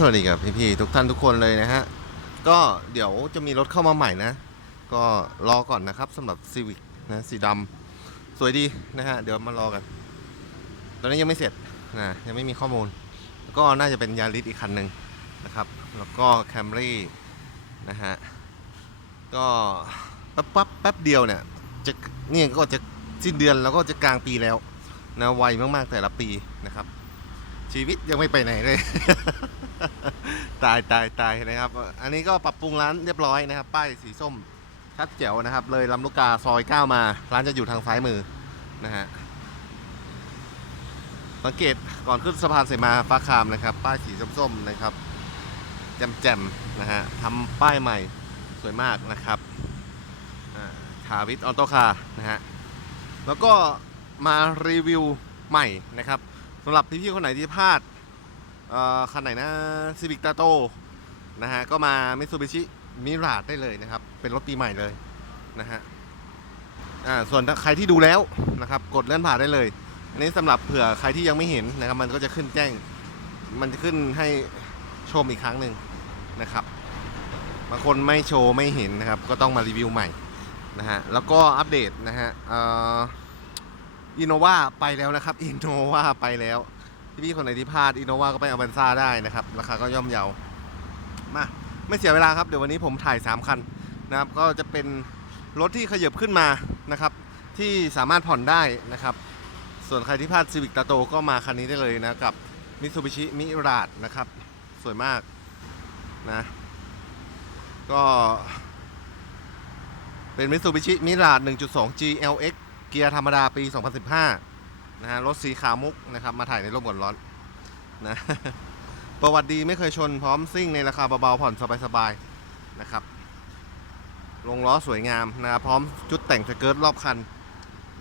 สวัสดีครับพี่ๆทุกท่านทุกคนเลยนะฮะ ก็เดี๋ยวจะมีรถเข้ามาใหม่นะ ก็รอก่อนนะครับสำหรับ Civic นะสีดำสวยดีนะฮะ เดี๋ยวมารอกัน ตอนนี้ยังไม่เสร็จนะยังไม่มีข้อมูล แล้วก็น่าจะเป็นยาริสอีกคันหนึ่งนะครับ แล้วก็แคมรี่นะฮะ ก็แป๊บปั๊บแป๊บเดียวเนี่ยจะนี่ก็จะสิ้นเดือนแล้วก็จะกลางปีแล้วนะไวมากๆแต่ละปีนะครับ ชีวิตยังไม่ไปไหนเลย ตายตายตายนะครับ อันนี้ก็ปรับปรุงร้านเรียบร้อยนะครับ ป้ายสีส้มชัดแจ๋วนะครับ เลยลำลูกกาซอยเก้ามา ร้านจะอยู่ทางซ้ายมือนะฮะ สังเกตก่อนขึ้นสะพานเสมาฟ้าคามนะครับ ป้ายสีส้มๆนะครับ แจ่มๆนะฮะทำป้ายใหม่สวยมากนะครับอาทาวิทออโต้คาร์นะฮะ แล้วก็มารีวิวใหม่นะครับำหรับพี่ๆคนไหนที่พลาดคันไหนนะ Civic t a t o นะฮะก็มา Mitsubishi Mirage ได้เลยนะครับ เป็นรถปีใหม่เลยนะฮะอ่าส่วนถ้าใครที่ดูแล้วนะครับ กดเลื่อนผ่านได้เลยอันนี้สำหรับเผื่อใครที่ยังไม่เห็นนะครับ มันก็จะขึ้นแจ้ง มันจะขึ้นให้ชมอีกครั้งหนึ่งนะครับบางคนไม่โชว์ไม่เห็นนะครับ ก็ต้องมารีวิวใหม่นะฮะแล้วก็อัปเดตนะฮะ อินโนวาไปแล้วนะครับอินโนวาไปแล้วที่พี่คนไหนที่พลาดอินโนวาก็ไปเอาบันซ่าได้นะครับ ราคาก็ย่อมเยามาไม่เสียเวลาครับ เดี๋ยววันนี้ผมถ่าย 3 คันนะครับ ก็จะเป็นรถที่ขยับขึ้นมานะครับ ที่สามารถผ่อนได้นะครับ ส่วนใครที่พลาด Civic t a t o ก็มาคันนี้ได้เลยนะกับ Mitsubishi Mirage นะครับ สวยมากนะก็เป็น Mitsubishi Mirage 1.2 GLX เกียร์ธรรมดาปี 2015 นะฮะ รถสีขาวมุกนะครับ มาถ่ายในร่มก่อนร้อนนะ ประวัติดีไม่เคยชนพร้อมซิ่งในราคาเบาๆผ่อนสบายๆนะครับ ลงล้อสวยงามนะครับพร้อมจุดแต่งสเกิร์ตรอบคัน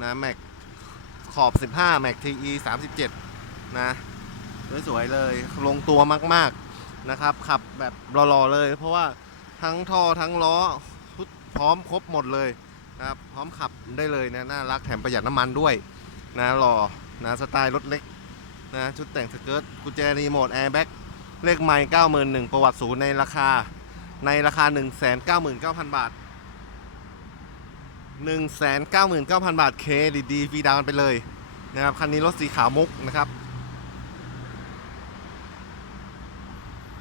นะแม็กขอบ 15 แม็ก TE 37 นะสวยๆเลย ลงตัวมากๆนะครับ ขับแบบรอๆเลย เพราะว่าทั้งท่อทั้งล้อพร้อมครบหมดเลย นะครับพร้อมขับได้เลยนะน่ารักแถมประหยัดน้ำมันด้วยนะหล่อนะสไตล์รถเล็กนะชุดแต่งสเกิร์ตกุญแจรีโมทแอร์แบ็กเลขไม่เก้าหมื่นหนึ่งประวัติศูนย์ในราคาในราคา1นึ่งแสนเก้าหมื่นเก้าพันบาท1นึ่งแสนเก้าหมื่นเก้าพันบาทเคดีดีฟรีดาวน์ไปเลยนะครับคันนี้รถสีขาวมุกนะครับ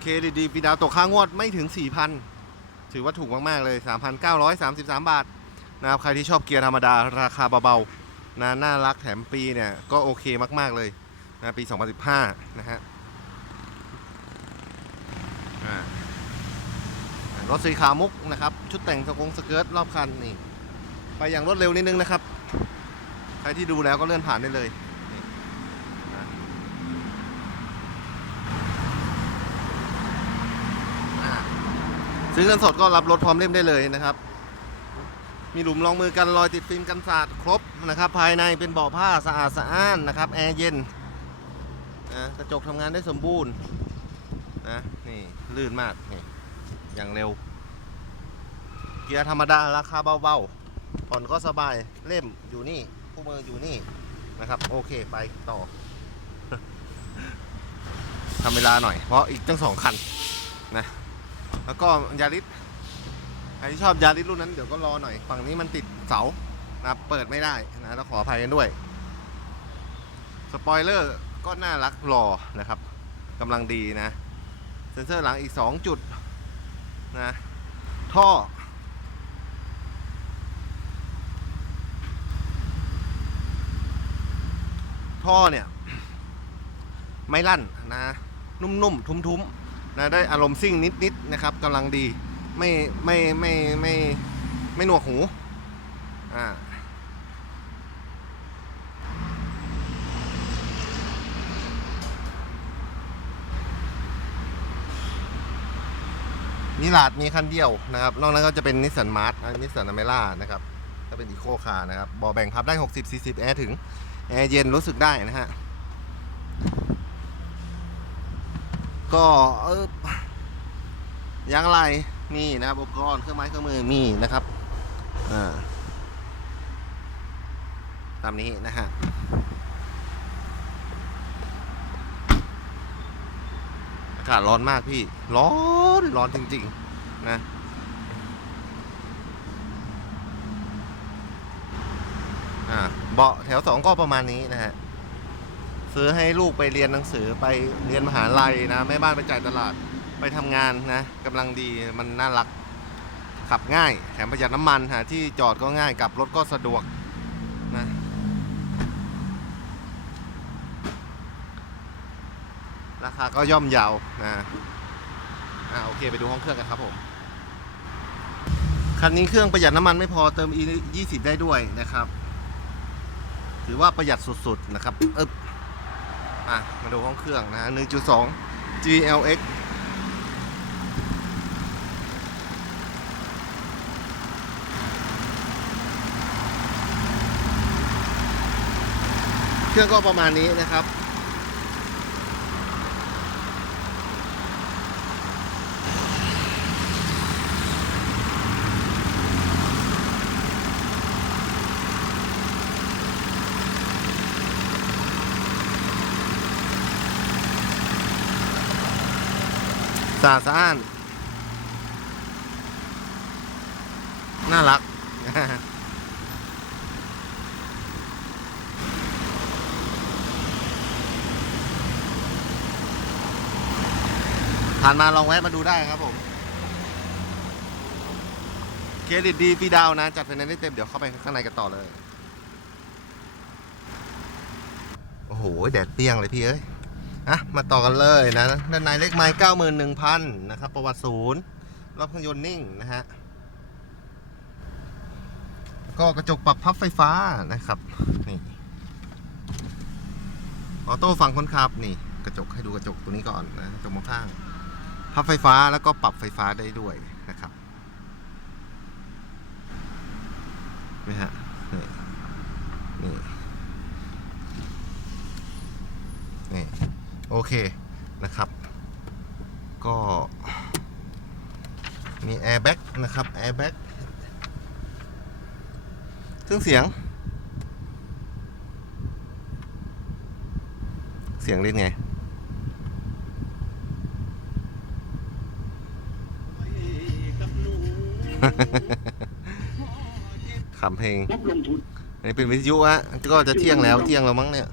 เคดีดีฟรีดาวตกค่างวดไม่ถึง 4,000 ถือว่าถูกมาก ๆ เลย 3,933 บาท นะครับใครที่ชอบเกียร์ธรรมดาราคาเบาๆนะน่ารักแถมปีเนี่ยก็โอเคมากๆเลยนะปี 2015 นะฮะอ่ารถสีขาวมุกนะครับ ชุดแต่งสกงสเกิร์ตรอบคันนี่ ไปอย่างรวดเร็วนิดนึงนะครับ ใครที่ดูแล้วก็เลื่อนผ่านได้เลยซื้อเงินสดก็รับรถพร้อมเล่มได้เลยนะครับ มีหลุมรองมือกันรอยติดฟิล์มกันสาดครบนะครับ ภายในเป็นเบาะผ้าสะอาดสะอ้านนะครับแอร์เย็นนะกระจกทำงานได้สมบูรณ์นะนี่ลื่นมากนี่อย่างเร็ว เกียร์ธรรมดาราคาเบาๆผ่อนก็สบายเล่มอยู่นี่คู่มืออยู่นี่นะครับ โอเคไปต่อทำเวลาหน่อย เพราะอีกตั้งสองคันนะแล้วก็ยาริส รที่ชอบยาริสรุ่นนั้นเดี๋ยวก็รอหน่อย ฝั่งนี้มันติดเสานะครับเปิดไม่ได้นะต้องขออภัยกันด้วย สปอยเลอร์ก็น่ารักหล่อนะครับกำลังดีนะ เซ็นเซอร์หลังอีก 2 จุดนะท่อ ท่อเนี่ย ไม่ลั่นนะ นุ่มๆ ทุ้มๆนะได้อารมณ์ซิ่งนิดๆนะครับกำลังดี ไม่ไม่ไม่ไม่ไม่หนวกหู อ่ามิลาดมีคันเดียวนะครับ นอกนั้นก็จะเป็นนิสสันมาร์ทนิสสันอเมร่านะครับ ก็เป็นอีโคคาร์นะครับ บอแบ่งพับได้ 60 40 แอร์ถึง แอร์เย็นรู้สึกได้นะฮะ ก็เออยางไร มีนะครับอุปกรณ์เครื่องไม้เครื่องมือมีนะครับอ่าตามนี้นะฮะอากาศร้อนมากพี่ ร้อนร้อนจริง ๆ นะเบาะแถวสองก็ประมาณนี้นะฮะ ซื้อให้ลูกไปเรียนหนังสือไปเรียนมหาลัยนะแม่บ้านไปจ่ายตลาด ไปทำงานนะกำลังดีมันน่ารักขับง่ายแถมประหยัดน้ำมันหาที่จอดก็ง่ายกลับรถก็สะดวกนะราคาก็ย่อมเยาวนะอ่าโอเคไปดูห้องเครื่องกันครับผม คันนี้เครื่องประหยัดน้ำมันไม่พอเติม e 20ได้ด้วยนะครับ ถือว่าประหยัดสุดๆนะครับเอบอะมาดูห้องเครื่องนะ1.2 GLX เครื่องก็ประมาณนี้นะครับ สะอาดสะอ้าน น่ารัก ผ่านมาลองแวะมาดูได้ครับผม เครดิตดีฟรีดาวนะ จัดไฟแนนซ์ได้เต็ม เดี๋ยวเข้าไปข้างในกันต่อเลย โอ้โห แดดเปรี้ยงเลยพี่เอ้ยอะมาต่อกันเลยนะ ด้านในเลขไม้เก้าหมื่นหนึ่งพันนะครับ ประวัติศูนย์รอบเครื่องยนต์นิ่งนะฮะก็กระจกปรับพับไฟฟ้านะครับนี่ออโต้ฝั่งคนขับนี่ กระจกให้ดูกระจกตัวนี้ก่อนนะกระจกมองข้าง พับไฟฟ้าแล้วก็ปรับไฟฟ้าได้ด้วยนะครับนี่ฮะนี่นี่นี่โอเคนะครับ ก็มีแอร์แบ็กนะครับแอร์แบ็กเครื่องเสียง เสียงเล่นไง ขำเพลงงบลงทุนอันนี้เป็นวิทยุฮะก็จะเที่ยงแล้วเที่ยงแล้วมั้งเนี่ย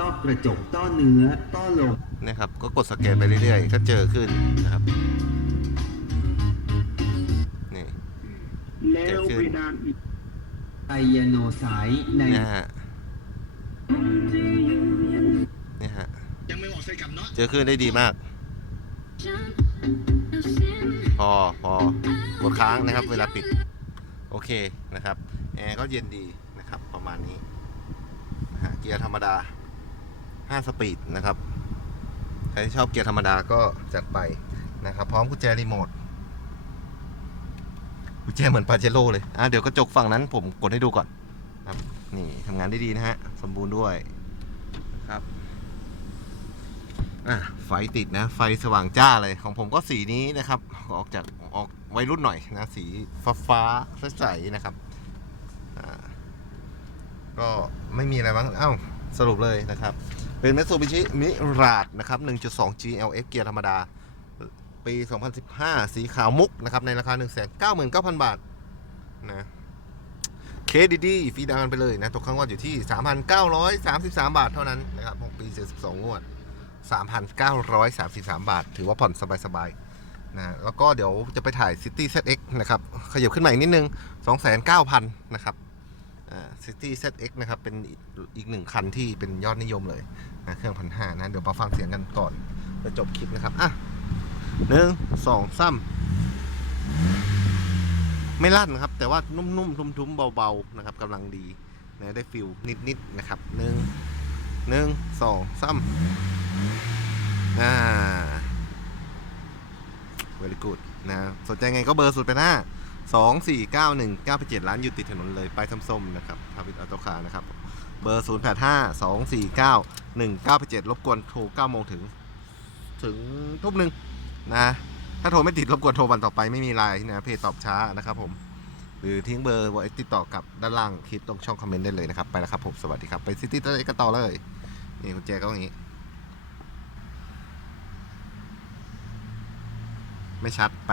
ต้อกระจกต้อเนื้อต้อลมนะครับ ก็กดสแกนไปเรื่อยๆก็เจอขึ้นนะครับนี่แล้วเกิดขึ้นเพดานอีกไอยาโนไซด์ในนะฮะนี่ฮะยังไม่บอกใส่กับเนาะเจอขึ้นได้ดีมาก พอพอก ดค้างนะครับ เวลาปิด โอเคนะครับแอร์ก็เย็นดีนะครับ ประมาณนี้เกียร์ธรรมดา 5 สปีดนะครับ ใครที่ชอบเกียร์ธรรมดาก็จัดไปนะครับ พร้อมกุญแจรีโมทกุญแจเหมือนปาเจโร่เลยอะเดี๋ยวกระจกฝั่งนั้นผมกดให้ดูก่อนครับนี่ทำงานได้ดีนะฮะ สมบูรณ์ด้วยนะครับ อะไฟติดนะ ไฟสว่างจ้าเลยของผมก็สีนี้นะครับ ออกจากออกวัยรุ่นหน่อยนะ สีฟ้าฟ้าใสๆนะครับอ่าก็ไม่มีอะไรบ้างเอ้าสรุปเลยนะครับ เป็น Mitsubishi Mirage นะครับ 1.2 GLX เกียร์ธรรมดา ปี 2015 สีขาวมุกนะครับ ในราคา 199,000 บาทนะเคดิตดีฟรีดาวน์ไปเลยนะตกข้างว่าอยู่ที่ 3,933 บาทเท่านั้นนะครับ 6 ปี 72 งวด 3,933 บาท ถือว่าผ่อนสบายๆนะแล้วก็เดี๋ยวจะไปถ่าย City ZX นะครับ ขยับขึ้นมาอีกนิดนึง 29,000นะครับอ่า City ZX นะครับ เป็นอีกอีกหนึ่งคันที่เป็นยอดนิยมเลยนะเครื่องพันห้านะ เดี๋ยวมาฟังเสียงกันก่อนจะจบคลิปนะครับ อะหนึ่งสองสามไม่ลั่นนะครับ แต่ว่านุ่มๆ ทุ้มๆ เบาๆ นะครับกำลังดีนะได้ฟิลนิดๆ นะครับหนึ่งหนึ่งสองสาม อ่า very good นะ สนใจไงก็เบอร์สุดไปหน้าสองสี่เก้าหนึ่งเก้าเจ็ดร้านอยู่ติดถนนเลยไปทำส้มๆนะครับทาวิตออโตคาร์นะครับ เบอร์ศูนย์แปดห้าสองสี่เก้าหนึ่งเก้าเจ็ดรบกวนโทรเก้าโมงถึง ถึงทุ่มหนึ่งนะ ถ้าโทรไม่ติดรบกวนโทรวันต่อไปไม่มีไลน์นะเพจตอบช้านะครับผม หรือทิ้งเบอร์ไว้ติดต่อกับด้านล่างคลิปตรงช่องคอมเมนต์ได้เลยนะครับ ไปแล้วครับผม สวัสดีครับ ไปซิตี้เตอร์กันต่อเลย นี่กุญแจก็อย่างนี้ ไม่ชัดไป